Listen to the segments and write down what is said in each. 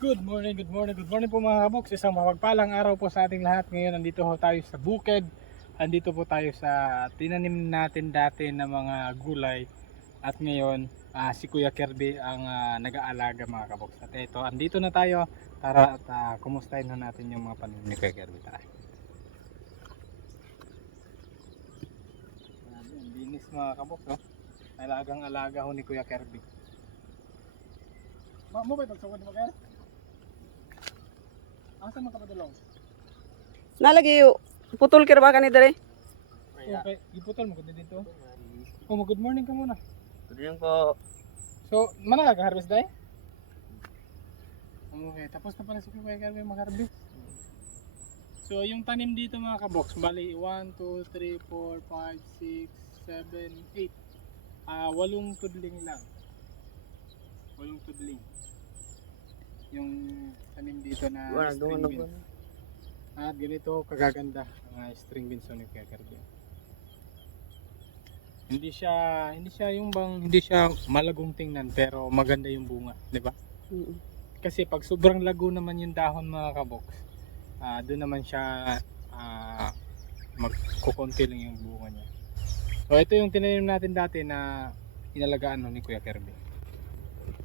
Good morning, good morning, good morning po mga kaboks. Isang mapagpalang araw po sa ating lahat. Ngayon nandito ho tayo sa bukid. Andito po tayo sa tinanim natin dati na mga gulay. At ngayon, ah, si Kuya Kirby ang ah, nag-aalaga mga kaboks. At ito, andito na tayo. Tara at ah, kumustahin na natin yung mga pananim ni Kuya Kirby. Tara. Ang linis mga kaboks. Oh. Alagang alaga ho ni Kuya Kirby. Mo ba ito? Sugod mo kaya? Asa man ka padulong? Nalagi putol kira ba kani dere? Okay, iputol mo kundi dito. Oh, good morning ka muna. Good morning po. So, mana ka harvest day? Okay, tapos na pala si Kuya Garvey mag-harvest. So, yung tanim dito mga kabox, bali 1, 2, 3, 4, 5, 6, 7, 8. Ah, walong tudling lang. Walong tudling. Yung tanim dito na Wala, string beans. At ganito kagaganda ang string beans ni Kuya Garvey. Hindi siya hindi siya yung bang hindi siya malagong tingnan pero maganda yung bunga, 'di ba? Kasi pag sobrang lago naman yung dahon mga kabox, ah doon naman siya ah magkukunti lang yung bunga niya. So ito yung tinanim natin dati na inalagaan no ni Kuya Kirby.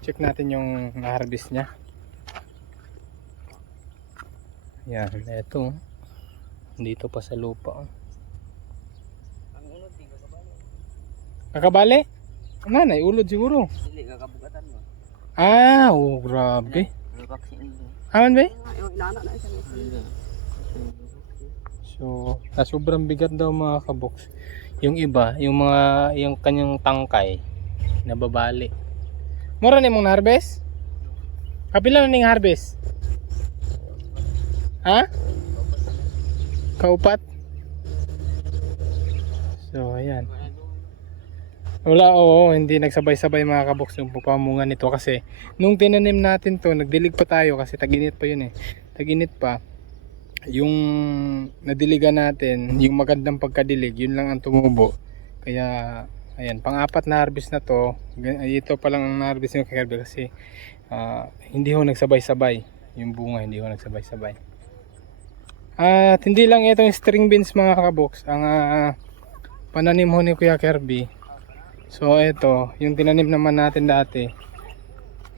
Check natin yung na-harvest niya. Yan, ito. Dito pa sa lupa. oh. Ang unod di kakabalo. Kakabali? Nanay, ulod siguro. Dili kakabugatan mo. Ah, oh, grabe. Ano? Aman ba? Ayo inana na. Hindi. So, sa sobrang bigat daw mga kabox. Yung iba, yung mga, yung kanyang tangkay, nababali. Mura ni mong na-harvest? Kapila na ning harvest? Ha? Kaupat? So, ayan. Wala, oo, hindi nagsabay-sabay mga kabox yung papamungan nito kasi nung tinanim natin to, nagdilig pa tayo kasi taginit pa yun eh. Taginit pa. Yung nadiligan natin, yung magandang pagkadilig, yun lang ang tumubo. Kaya, ayan, pang-apat na harvest na to, ito pa lang ang na-harvest ng kakerbe kasi ah, hindi ho nagsabay-sabay. Yung bunga, hindi ho nagsabay-sabay. At hindi lang itong string beans mga kabox, ang ah, pananim ho ni Kuya Kirby. So ito, yung tinanim naman natin dati,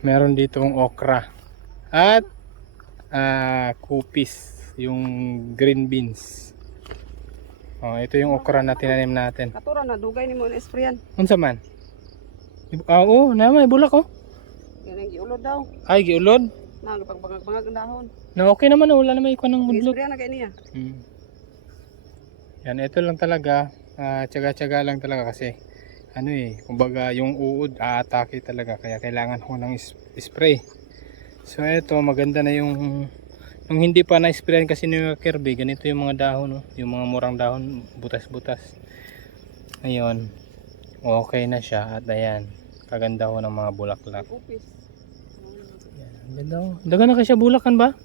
meron ditong okra. At ah kupis, yung green beans. Oh, ito yung okra na tinanim natin. Katura na dugay nimo na sprayan. Unsa man? Ah, oo, na may bulak oh. Yan ang giulod daw. Ay, giulod. Nagapagbangag-bangag ang dahon. Na okay naman, wala na may ikuan ng mudlot. Sprayan na kay niya. Hmm. Yan, ito lang talaga. ah, tsaga-tsaga lang talaga kasi ano eh, kumbaga yung uod aatake talaga kaya kailangan ko ng spray. So ito, maganda na yung nung hindi pa na-sprayan kasi ni Kirby, ganito yung mga dahon, oh, yung mga murang dahon, butas-butas. Ngayon, okay na siya at ayan, kaganda ko ng mga bulaklak. Upis. Ganda oh. Daga na kasi bulakan ba?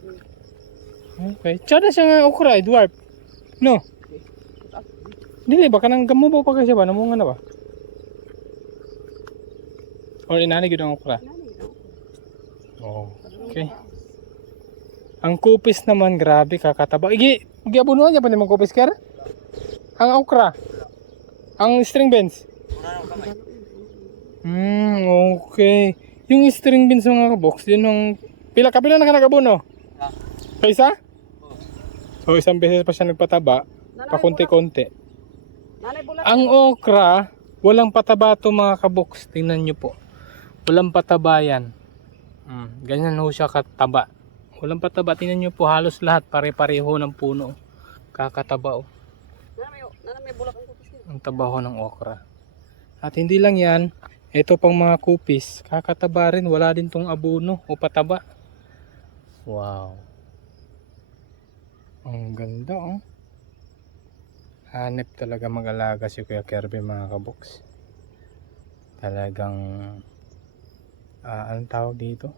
Okay. Tsada siya nga okra, eh, dwarf. No? Dili, baka nang gamubo pa kasi ba? Namunga na ba? Or inani gud ang okra? Oh. Okay. Ang kupis naman, grabe, kakataba. Igi, igi abunuan niya pa naman kupis, ker? Ang okra. Ang string kamay. Hmm, okay. Yung string beans mga box, yun ang... Pila, kapila na ka nagabuno? Ah. Kaisa? Oo. So, isang beses pa siya nagpataba, pakunti-kunti. Ang okra, walang pataba to mga kabox. Tingnan nyo po. Walang pataba yan. Hmm, ganyan ho siya kataba. Walang pataba. Tingnan nyo po halos lahat pare-pareho ng puno. Kakataba oh. Nanay nanay may bulak ang kupis niya. ang tabaho ng okra. At hindi lang yan, ito pang mga kupis, kakataba rin, wala din tong abono o pataba. Wow. Ang ganda oh. Hanip talaga mag-alaga si Kuya Kirby mga kaboks. Talagang, ah, anong tawag dito?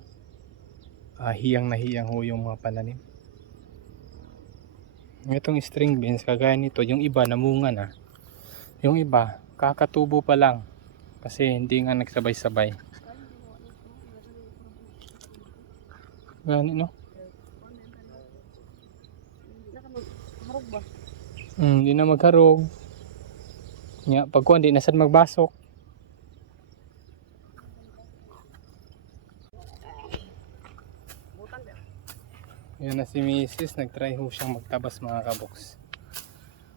Ah, hiyang na hiyang ho yung mga pananim. Itong string beans, kagaya nito, yung iba namunga na. Yung iba, kakatubo pa lang. Kasi hindi nga nagsabay-sabay. Gani no? Harog ba? Hmm, di na magharog. Nya, pag kuan di na sad magbasok. Yan na si Mrs. Nag-try ho siyang magtabas mga kaboks.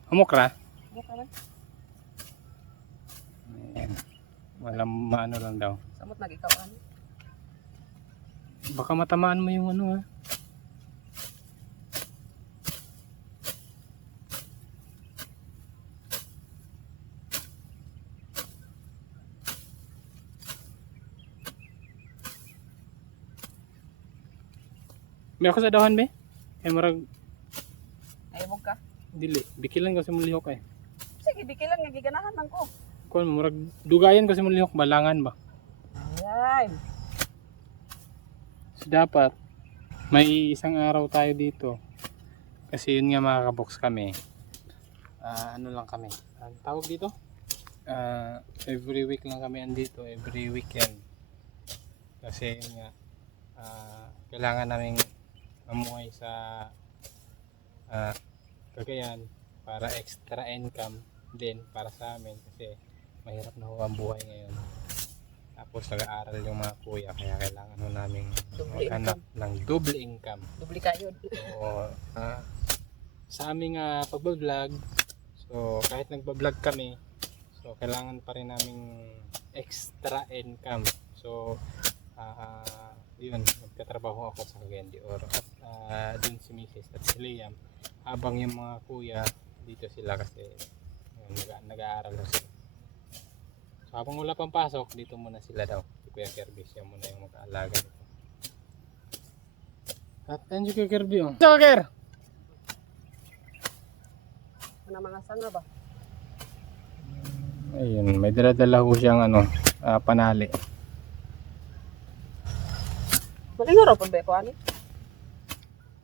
Humokra? Bukan man. Ayan. Walang maano lang daw. Samot nag-ikawan. Baka matamaan mo yung ano ha. May ako sa dawan be? Ay marag Ay, mo ka. dili. Bikilan ko sa mulihok eh. Sige, bikilan nga giganahan lang ko. Mo, murag dugayan ko sa mulihok balangan ba? Ay. So dapat may isang araw tayo dito. Kasi yun nga mga kabox kami. Ah, ano lang kami. Ang tawag dito? Ah, every week lang kami andito, every weekend. Kasi yun nga ah, kailangan naming mamuhay sa ah, Cagayan para extra income din para sa amin kasi mahirap na ho ang buhay ngayon. Tapos nag-aaral yung mga kuya kaya kailangan ho namin Double maghanap ng double income. Dubli kayo. Oo. ah, sa aming uh, pagbablog, so kahit nagbablog kami, so kailangan pa rin naming extra income. So, ah yun, nagtatrabaho ako sa Cagayan de Oro. At ah, dun si Mrs. at si Liam, habang yung mga kuya, dito sila kasi yun, nag- nag-aaral na sila. Habang wala pang pasok, dito muna sila daw. Si Kuya Kirby, siya muna yung mag-aalaga nito. At yan si Kuya Kirby, oh. Sa Kuya Ano mga sanga ba? Ayun, may dala-dala ho siyang ano, ah, panali. Malingo raw po ba ko ani?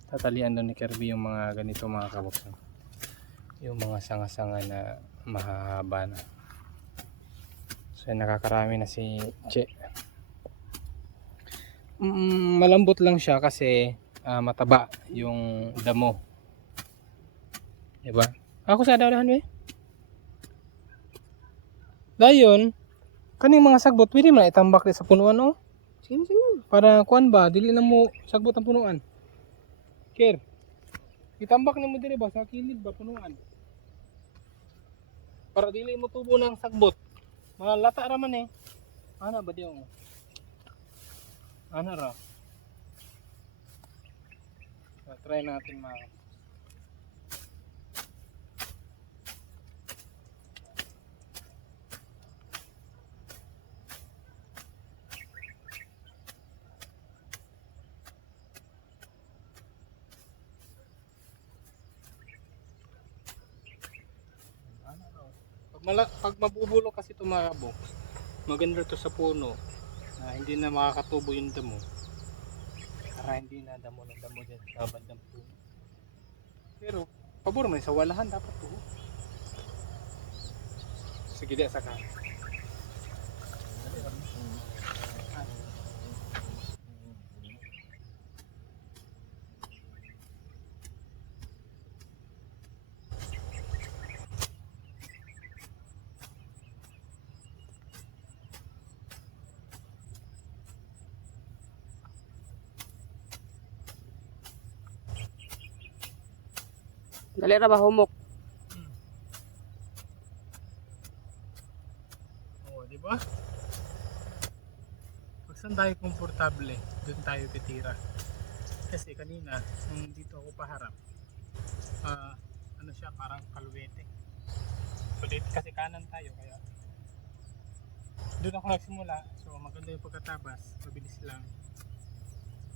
Tatalian doon ni Kirby yung mga ganito mga kabuksan. Yung mga sanga-sanga na mahahaba na. So nakakarami na si Che. Mm, malambot lang siya kasi ah, mataba yung damo. Diba? Ako sa dadahan eh. Dayon, kaning mga sagbot, pwede man itambak di sa punuan oh. Sige, sige. Para kuan ba, dili na mo sagbot ang punuan. Kir. Itambak na mo dire ba sa kilid ba punuan. Para dili mo tubo ng sagbot. Mga lata raman eh. Ana ba diyo? Ana ra. So, try natin mga mala, pag mabubulo kasi tumabo, maganda to sa puno na hindi na makakatubo yung damo. Para hindi na damo ng damo dyan sa bandang puno. Pero, pabor mo sa walahan dapat to. Sige di sa kanan. Dali ra ba humok? Oo, di ba? Pag saan tayo komportable, doon tayo titira. Kasi kanina, nung dito ako paharap, ah, ano siya, parang kalwete. So dito kasi kanan tayo, kaya doon ako nagsimula. So maganda yung pagkatabas, mabilis lang.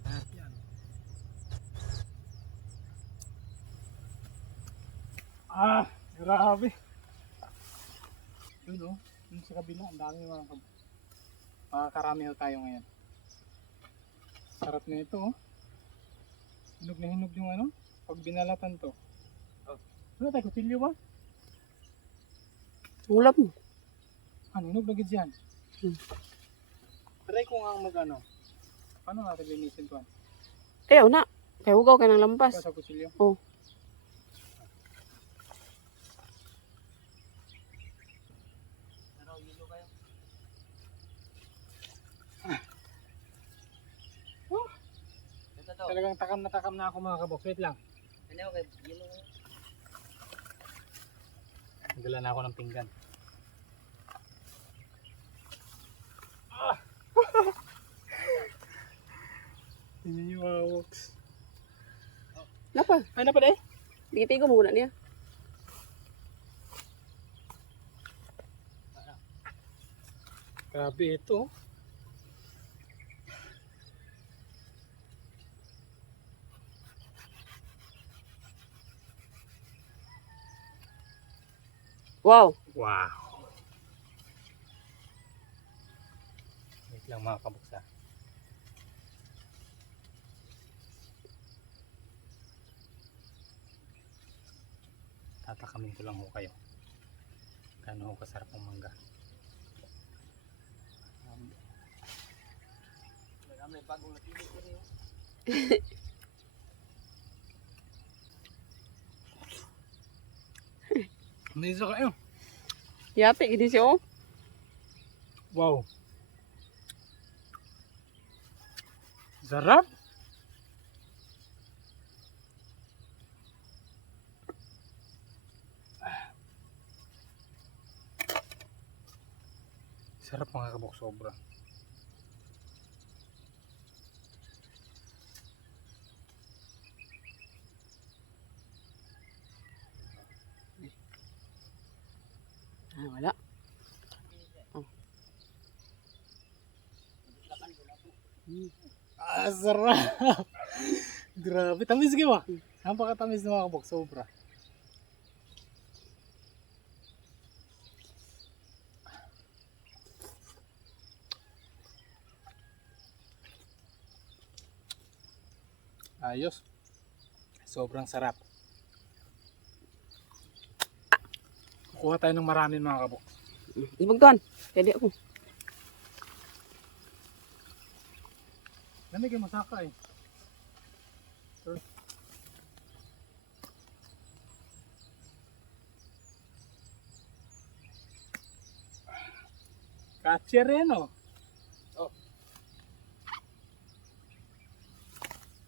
At yan. Ah, grabe. Yun oh, yung sa kabila, ang dami mga kab... Makakarami ho tayo ngayon. Sarap na ito oh. Hinog na hinog yung ano, pag binalatan to. Oh. Ano tayo, kutilyo ba? Ulam. Ano, hinog na gid yan. Hmm. Try ko nga mag ano. Paano natin linisin to? Ayaw na. Kay hugaw kay ng lampas. Pa sa kutsilyo. Oh. Ano, yelo kayo? Ito to. Talagang takam na takam na ako mga kabox. Wait lang. Ano, okay, yelo kayo. Nagdala na ako ng pinggan. Tingnan niyo mga kabox. Napa? Ay, na pala eh. Tigipigo mo muna niya. Grabe ito. Wow. Wow. Wait lang mga kabuksa. Tatakamin ko lang ho kayo. Gano'n ho kasarap ang mangga. May may bagong natili ko niyo. Hindi sa kayo. Yate, gini siya oh. Wow. Sarap. Sarap mga kabok sobra. Ah, wala. Ah, sarap. Grabe, tamis ka ba? Napakatamis na mga kabok sobra. Ayos. Sobrang sarap. Kukuha tayo ng marami mga kabok. Ibagtuan. Kaya di ako. Lamig yung masaka eh. Sir. Oh. Oh.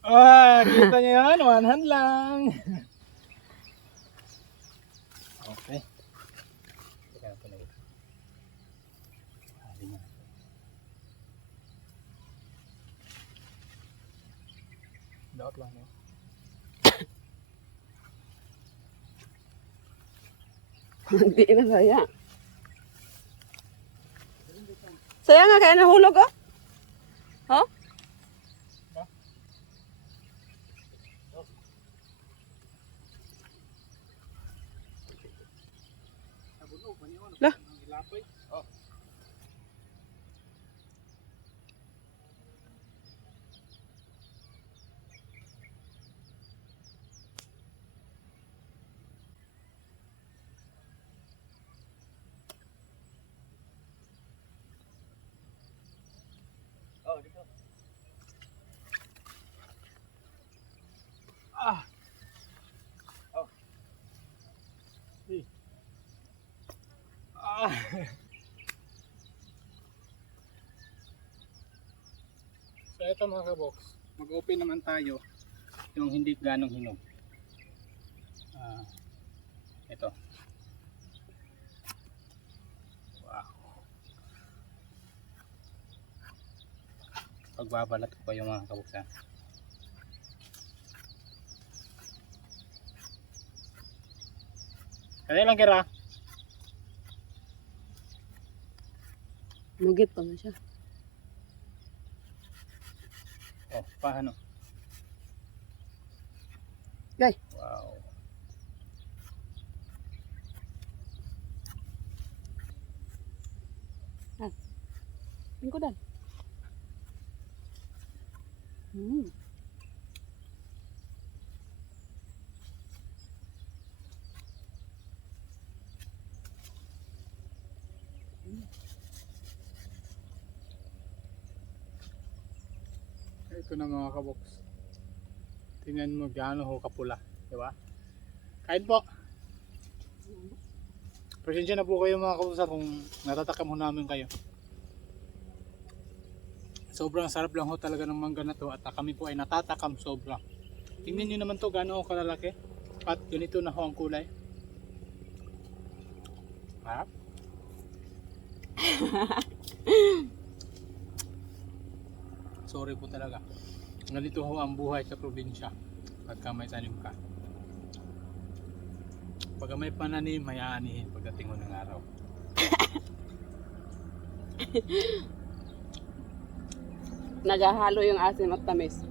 Ah, kita niyo yan, one hand lang. okay. Teka na tuloy. Ah, di na. Dapat lang yun. Hindi na saya. Saya nga kaya nahulog oh. Oh? Lah. Ilapay. Oh. Oh, dito. Ah. Oh. Hey. Ah. so ito mga kabox, mag-open naman tayo yung hindi ganong hinog. Ah. ito. Wow. Pagbabalat ko pa yung mga kabox ha. Kaya lang kira. Nugit pa man siya. Oh, paano? Gay. Wow. Lingkodan. Hmm. Ito na mga kabox. Tingnan mo gaano ho kapula. Di ba? Kain po. Pasensya na po kayo mga kapusa kung natatakam ho namin kayo. Sobrang sarap lang ho talaga ng mangga na to at kami po ay natatakam sobra. Tingnan nyo naman to gaano ho kalalaki at ganito na ho ang kulay. Ha? Sorry po talaga. Ganito ho ang buhay sa probinsya pagka may tanim ka. Pag may pananim, may aanihin pagdating ng araw. Naghahalo yung asim at tamis.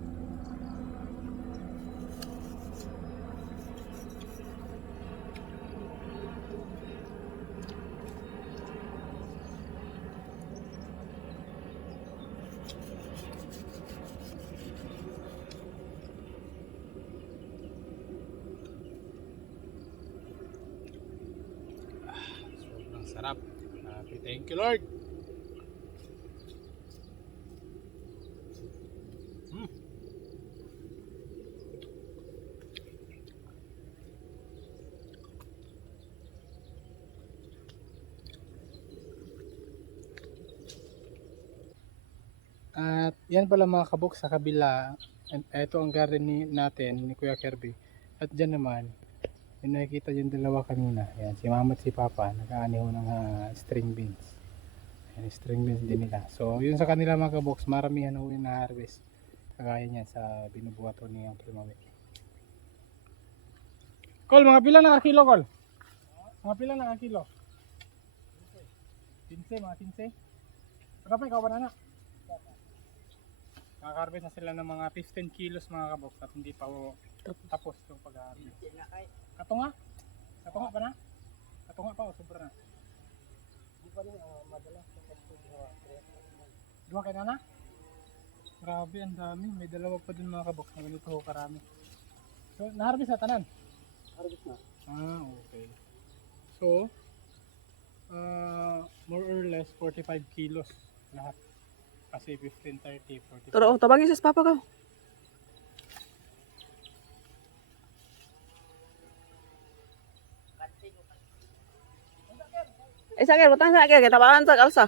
Sobrang sarap. Happy thank you Lord. Mm. At yan pala mga kabuk sa kabila. Ito ang garden ni, natin ni Kuya Kirby. At dyan naman, yung nakikita yung dalawa kanina. Yan, si mama at si papa, nag-aani ho ng ah, string beans. Yan, string beans din nila. So, yun sa kanila mga kabox, maramihan ho yung na-harvest. Kagaya niyan sa binubuhat ho ni Uncle Mawi. Kol, mga pila nakakilo, Kol? Mga pila nakakilo? 15, mga 15. Ano pa, ikaw ba na na? Nakaka-harvest na sila ng mga 15 kilos mga kabox at hindi pa ho tapos yung pag-harvest. Katunga? Katunga pa na? Katunga pa o sobra na? Pa rin madala. Dua kay nana? Grabe, ang dami. May dalawa pa din mga kabox na ganito ho karami. So, na-harvest na tanan? Harvest na. Ah, okay. So, uh, more or less 45 kilos lahat. Kasi 15, 30, 40. Turo, oh, tabangin sa papa ka. Eh, sakit, butang sakit. Kita tabangan sa kalsa.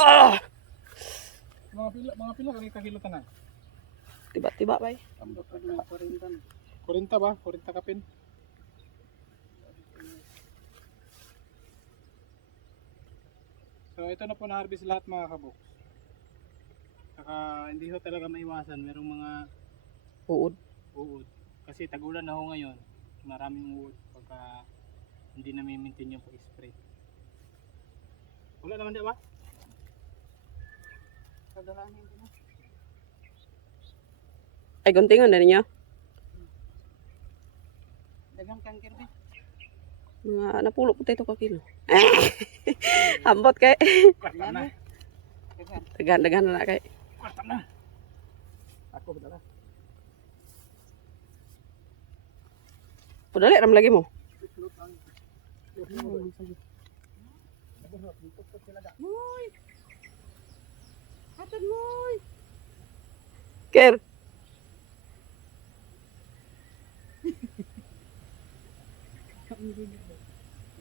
Ah! Mga pila, mga pila kagilo tanan. Tiba-tiba, bay. Ka na pa rin tan. 40 ba? 40 kapin. So ito na po na-harvest lahat mga kabok. Saka hindi ho talaga maiwasan. Merong mga Uod. Uod. Kasi tagulan na ho ngayon. Maraming uod pagka hindi na maintain yung pag-spray. Wala naman di ba? Kadalanin ko na. Ay, guntingan na ninyo. Dagang kang kirbi. Mga napulo po tayo ka kilo. Ambot kay. Dagang. Dagan-dagan na na kay. Ako dala. Pudali, ram lagi mo. Moy! Hatod moy! Ker!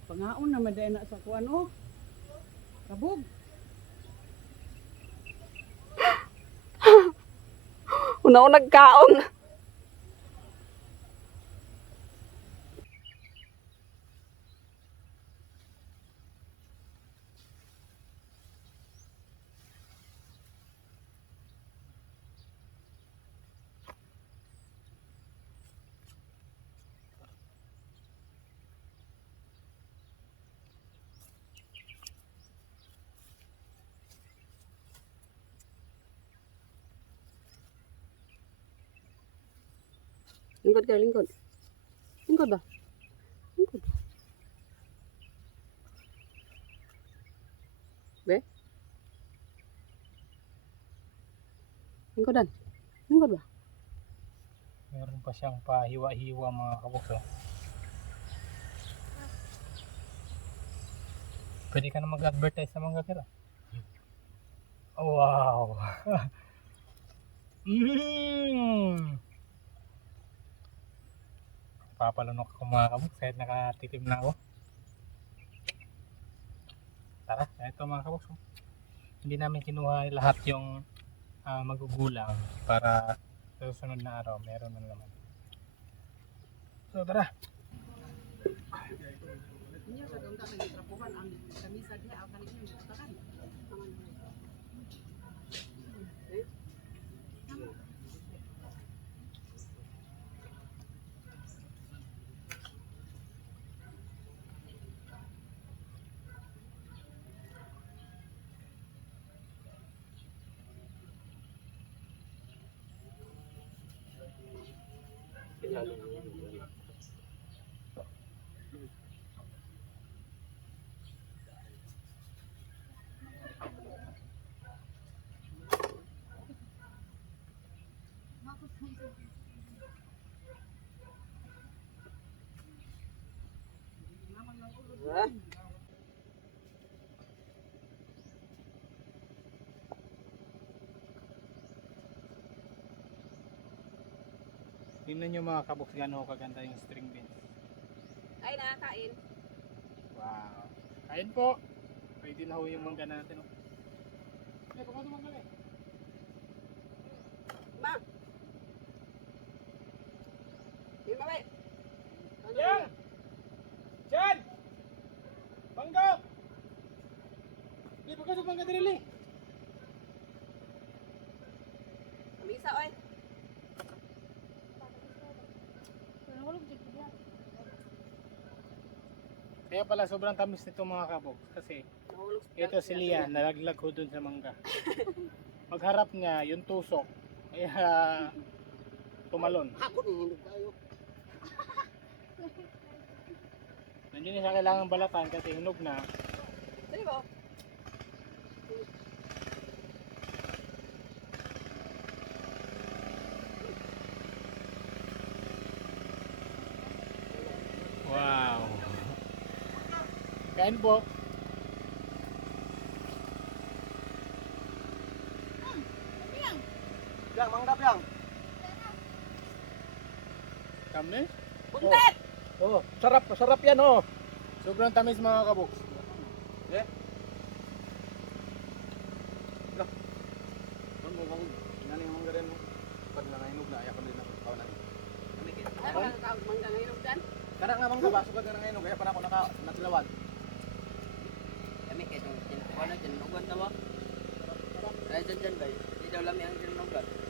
Pangaon na maday na sa kuan oh. Kabog. Una-unag kaon. Lingkod ka, lingkod. Lingkod ba? Lingkod ba? Be? Lingkodan. Lingkod ba? Meron pa siyang pahiwa-hiwa mga kabok. Oh. Pwede ka na mag-advertise sa mga kira. Wow! Mmm! Papalunok ako mga kabuk kahit nakatikim na ako. Tara, ito mga kabuk. Hindi namin kinuha lahat yung ah, magugulang para sa susunod na araw meron na naman. So tara! Niya sa doon kami trapuhan ang kamisa dia ang Ah. Tingnan nyo mga kabuk gano'n kaganda yung string beans. Ay nakakain. Wow. Kain po. Pwede na ho yung mangga natin. Oh. Baka mangga eh. Ma. Di ba ba? Yan! Yan! Mangga! Di ba ka sa mangga dirili? Kamisa oy. Kaya pala sobrang tamis nito mga kabok. Kasi ito si Lia, nalaglag ko dun sa mangga. Magharap niya, yung tusok. Kaya tumalon. Ako ni hindi tayo. Nandiyan siya kailangan balatan kasi hinog na. Dali ba? Kain po. Yang, manggap yang. Kami? Buntet! Oh, sarap, sarap yan oh. Sobrang tamis mga kabok. Eh? Kung mo bang nani mangga rin mo. Pag nanginog na, ayaw ko din ako kawanan. Mga tawag man ka ngayon dyan. Kada nga mangga ba, sugad na nanginog, kaya pa na ako naka. Kami kayo itong ano dyan, nugat na ba? Kaya dyan dyan ba? Hindi daw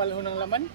Ang kapal ho ng laman.